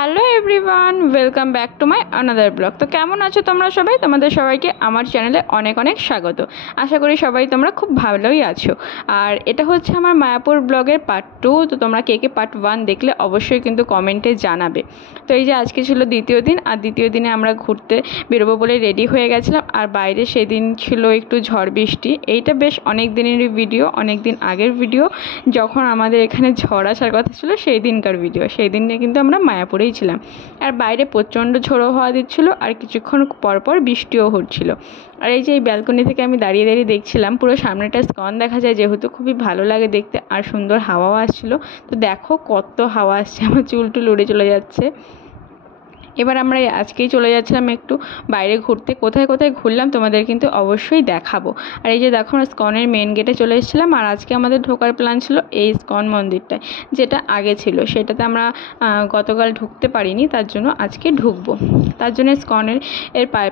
Hello everyone, welcome back to my another blog. তো কেমন আছো তোমরা সবাই? তোমাদের সবাইকে আমার চ্যানেলে অনেক অনেক স্বাগত। আশা করি সবাই তোমরা খুব ভালোই আছো। আর এটা হচ্ছে আমার মায়াপুর ব্লগের পার্ট 2। তো তোমরা কে কে পার্ট 1 দেখলে অবশ্যই কিন্তু কমেন্টে জানাবে। তো এই যে আজকে ছিল দ্বিতীয় দিন, আর দ্বিতীয় দিনে আমরা ঘুরতে বেরোবো বলে রেডি হয়ে গেছিলাম। আর বাইরে সেদিন ছিল একটু ঝড় বৃষ্টি। এইটা বেশ অনেক দিনেরই ভিডিও, অনেক দিন আগের ভিডিও, যখন আমাদের এখানে ঝড় আসার কথা ছিল সেই দিনকার ভিডিও। সেই দিনে কিন্তু আমরা মায়াপুরেই ছিলাম। আর বাইরে প্রচণ্ড ঝোড়ো হাওয়া দিচ্ছিল, আর কিছুক্ষণ পরপর বৃষ্টিও হচ্ছিল। আর এই যে এই ব্যালকনি থেকে আমি দাঁড়িয়ে দাঁড়িয়ে দেখছিলাম, পুরো সামনেটা স্কন দেখা যায়, যেহেতু খুবই ভালো লাগে দেখতে, আর সুন্দর হাওয়াও আসছিল। তো দেখো কত হাওয়া আসছে, আমার চুল টুল উড়ে চলে যাচ্ছে। এবার আমরা আজকেই চলে যাচ্ছিলাম একটু বাইরে ঘুরতে। কোথায় কোথায় ঘুরলাম তোমাদের কিন্তু অবশ্যই দেখাবো। আর এই যে দেখো, স্কনের মেন গেটে চলে এসেছিলাম। আর আজকে আমাদের ঢোকার প্ল্যান ছিল এই স্কন মন্দিরটায়, যেটা আগে ছিল সেটাতে আমরা গতকাল ঢুকতে পারিনি, তার জন্য আজকে ঢুকবো। তার জন্য স্কনের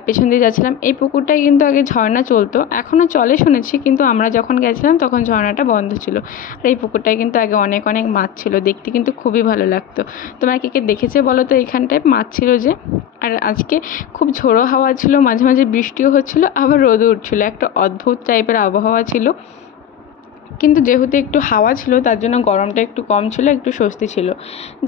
পেছন দিয়ে যাচ্ছিলাম। এই পুকুরটায় কিন্তু আগে ঝর্ণা চলতো, এখনও চলে শুনেছি, কিন্তু আমরা যখন গেছিলাম তখন ঝর্ণাটা বন্ধ ছিল। আর এই পুকুরটায় কিন্তু আগে অনেক অনেক মাছ ছিল, দেখতে কিন্তু খুবই ভালো লাগতো। তোমরা কে কে দেখেছে বলো তো এইখানটায় মাছ ছিল যে। আর আজকে খুব ঝোড়ো হাওয়া ছিল, মাঝে মাঝে বৃষ্টিও হচ্ছিল, আবার রোদও উঠছিল, একটা অদ্ভুত টাইপের আবহাওয়া ছিল। কিন্তু যেহেতু একটু হাওয়া ছিল তার জন্য গরমটা একটু কম ছিল, একটু স্বস্তি ছিল।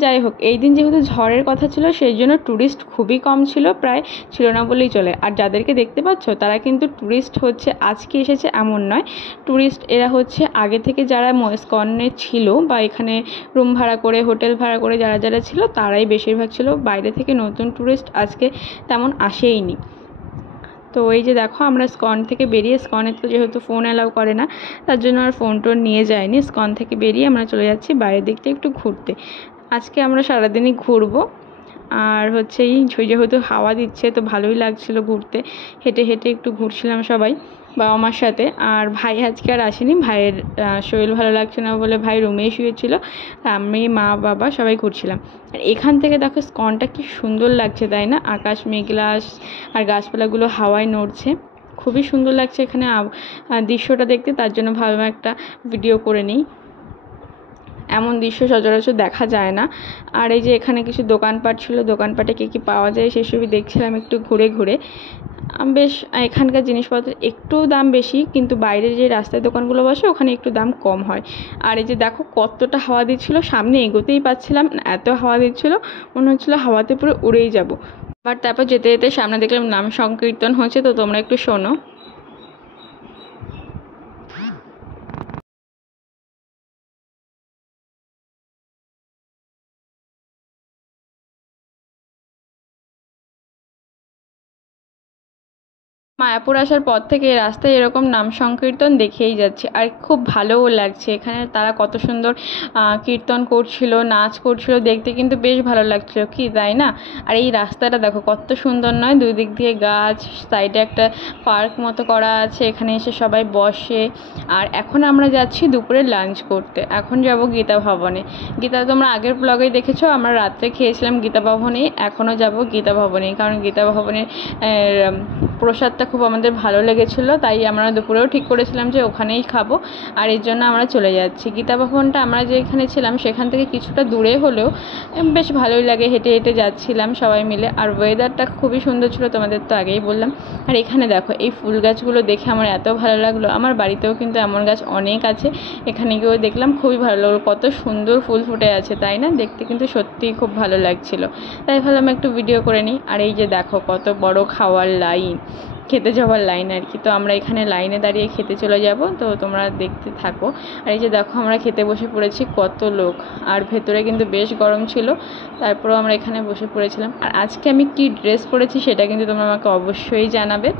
যাই হোক, এই দিন যেহেতু ঝড়ের কথা ছিল সেই জন্য ট্যুরিস্ট খুবই কম ছিল, প্রায় ছিল না বলেই চলে। আর যাদেরকে দেখতে পাচ্ছ তারা কিন্তু ট্যুরিস্ট হচ্ছে আজকে এসেছে এমন নয়। ট্যুরিস্ট এরা হচ্ছে আগে থেকে যারা স্কনে ছিল, বা এখানে রুম ভাড়া করে হোটেল ভাড়া করে যারা যারা ছিল তারাই বেশিরভাগ ছিল। বাইরে থেকে নতুন ট্যুরিস্ট আজকে তেমন আসেইনি। তো এই যে দেখো, আমরা স্কন থেকে বেরিয়ে, স্কনে তো যেহেতু ফোন অ্যালাউ করে না, তার জন্য আর ফোন টোন নিয়ে যাইনি। স্কন থেকে বেরিয়ে আমরা চলে যাচ্ছি বাইরের দিকটা একটু ঘুরতে। আজকে আমরা সারাদিনই ঘুরবো। আর হচ্ছে এই যেহেতু হাওয়া দিচ্ছে তো ভালোই লাগছিলো ঘুরতে, হেঁটে হেঁটে একটু ঘুরছিলাম সবাই বাবা মার সাথে। আর ভাই আজকে আর আসেনি, ভাইয়ের শরীর ভালো লাগছে না বলে ভাই রুমেই শুয়েছিল। আমি মা বাবা সবাই ঘুরছিলাম। আর এখান থেকে দেখো স্কনটা কি সুন্দর লাগছে, তাই না? আকাশ মেঘলা, আর গাছপালাগুলো হাওয়ায় নড়ছে, খুবই সুন্দর লাগছে এখানে দৃশ্যটা দেখতে। তার জন্য ভাবলাম একটা ভিডিও করে নিই, এমন দৃশ্য সচরাচর দেখা যায় না। আর এই যে এখানে কিছু দোকানপাট ছিল, দোকানপাটে কী কী পাওয়া যায় সেসবই দেখছিলাম একটু ঘুরে ঘুরে। বেশ এখানকার জিনিসপত্রের একটু দাম বেশি, কিন্তু বাইরে যে রাস্তায় দোকানগুলো বসে ওখানে একটু দাম কম হয়। আর এই যে দেখো কতটা হাওয়া দিচ্ছিল, সামনে এগোতেই পারছিলাম না, এত হাওয়া দিচ্ছিল, মনে হচ্ছিলো হাওয়াতে পুরো উড়েই যাব। বাট তারপর যেতে যেতে সামনে দেখলাম নাম সংকীর্তন হচ্ছে, তো তোমরা একটু শোনো। মায়াপুর আসার পর থেকে রাস্তায় এরকম নাম সংকীর্তন দেখেই যাচ্ছে, আর খুব ভালোও লাগছে। এখানে তারা কত সুন্দর কীর্তন করছিল, নাচ করছিল, দেখতে কিন্তু বেশ ভালো লাগছিল, কি তাই না? আর এই রাস্তাটা দেখো কত সুন্দর নয়, দুই দিক দিয়ে গাছ, সাইডে একটা পার্ক মতো করা আছে, এখানে এসে সবাই বসে। আর এখন আমরা যাচ্ছি দুপুরে লাঞ্চ করতে, এখন যাব গীতা ভবনে। গীতা তোমরা আগের ব্লগেই দেখেছো, আমরা রাত্রে খেয়েছিলাম গীতা ভবনে, এখনও যাব গীতা ভবনে, কারণ গীতা ভবনের প্রসাদটা খুব আমাদের ভালো লেগেছিলো, তাই আমরা দুপুরেও ঠিক করেছিলাম যে ওখানেই খাবো। আর এর জন্য আমরা চলে যাচ্ছি। গীতা ভবনটা আমরা যেখানে ছিলাম সেখান থেকে কিছুটা দূরে হলেও বেশ ভালোই লাগে, হেঁটে হেঁটে যাচ্ছিলাম সবাই মিলে। আর ওয়েদারটা খুবই সুন্দর ছিল, তোমাদের তো আগেই বললাম। আর এখানে দেখো এই ফুল গাছগুলো দেখে আমার এত ভালো লাগলো, আমার বাড়িতেও কিন্তু এমন গাছ অনেক আছে, এখানে গিয়েও দেখলাম, খুবই ভালো লাগলো, কত সুন্দর ফুল ফুটে আছে, তাই না? দেখতে কিন্তু সত্যিই খুব ভালো লাগছিলো, তাই ভাবলাম একটু ভিডিও করে নিই। আর এই যে দেখো কত বড় খাওয়ার লাইন, খেতে যাওয়ার লাইন আর কি। তো আমরা এখানে লাইনে দাঁড়িয়ে খেতে চলে যাব, তো তোমরা দেখতে থাকো। আর এই যে দেখো আমরা খেতে বসে পড়েছি, কত লোক, আর ভেতরে কিন্তু বেশ গরম ছিল, তারপরেও আমরা এখানে বসে পড়েছিলাম। আর আজকে আমি কি ড্রেস পরেছি সেটা কিন্তু তোমরা আমাকে অবশ্যই জানাবে,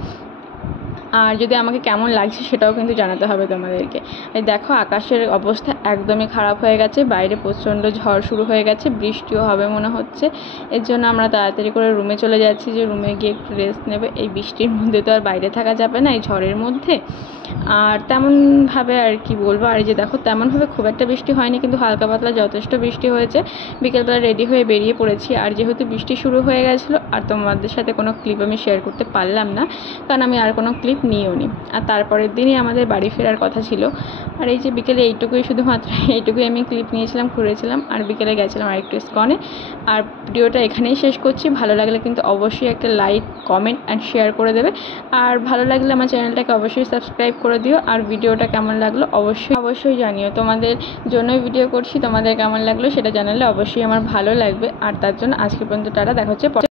আর যদি আমাকে কেমন লাগছে সেটাও কিন্তু জানাতে হবে তোমাদেরকে। এই দেখো আকাশের অবস্থা একদমই খারাপ হয়ে গেছে, বাইরে প্রচণ্ড ঝড় শুরু হয়ে গেছে, বৃষ্টিও হবে মনে হচ্ছে। এর জন্য আমরা তাড়াতাড়ি করে রুমে চলে যাচ্ছি, যে রুমে গিয়ে একটু রেস্ট নেবে। এই বৃষ্টির মধ্যে তো আর বাইরে থাকা যাবে না, এই ঝড়ের মধ্যে। আর তেমনভাবে আর কি বলবো, আর এই যে দেখো তেমনভাবে খুব একটা বৃষ্টি হয়নি, কিন্তু হালকা পাতলা যথেষ্ট বৃষ্টি হয়েছে। বিকেলবেলা রেডি হয়ে বেরিয়ে পড়েছি। আর যেহেতু বৃষ্টি শুরু হয়ে গেছিলো, আর তোমাদের সাথে কোনো ক্লিপ আমি শেয়ার করতে পারলাম না, কারণ আমি আর কোনো ক্লিপ নিও নি। আর তারপরের দিনই আমাদের বাড়ি ফেরার কথা ছিল। আর এই যে বিকেলে এইটুকুই, শুধুমাত্র এইটুকুই আমি ক্লিপ নিয়েছিলাম, ঘুরেছিলাম, আর বিকেলে গেছিলাম আরেকটু ইস্কনে। আর ভিডিওটা এখানেই শেষ করছি। ভালো লাগলে কিন্তু অবশ্যই একটা লাইক, কমেন্ট অ্যান্ড শেয়ার করে দেবে। আর ভালো লাগলে আমার চ্যানেলটাকে অবশ্যই সাবস্ক্রাইব করে দিও। আর ভিডিওটা কেমন লাগলো অবশ্যই জানিও। তোমাদের জন্যই ভিডিও করছি, তোমাদের কেমন লাগলো সেটা জানালে অবশ্যই আমার ভালো লাগবে। আর তার জন্য আজকে পর্যন্ত টাটা, দেখা হচ্ছে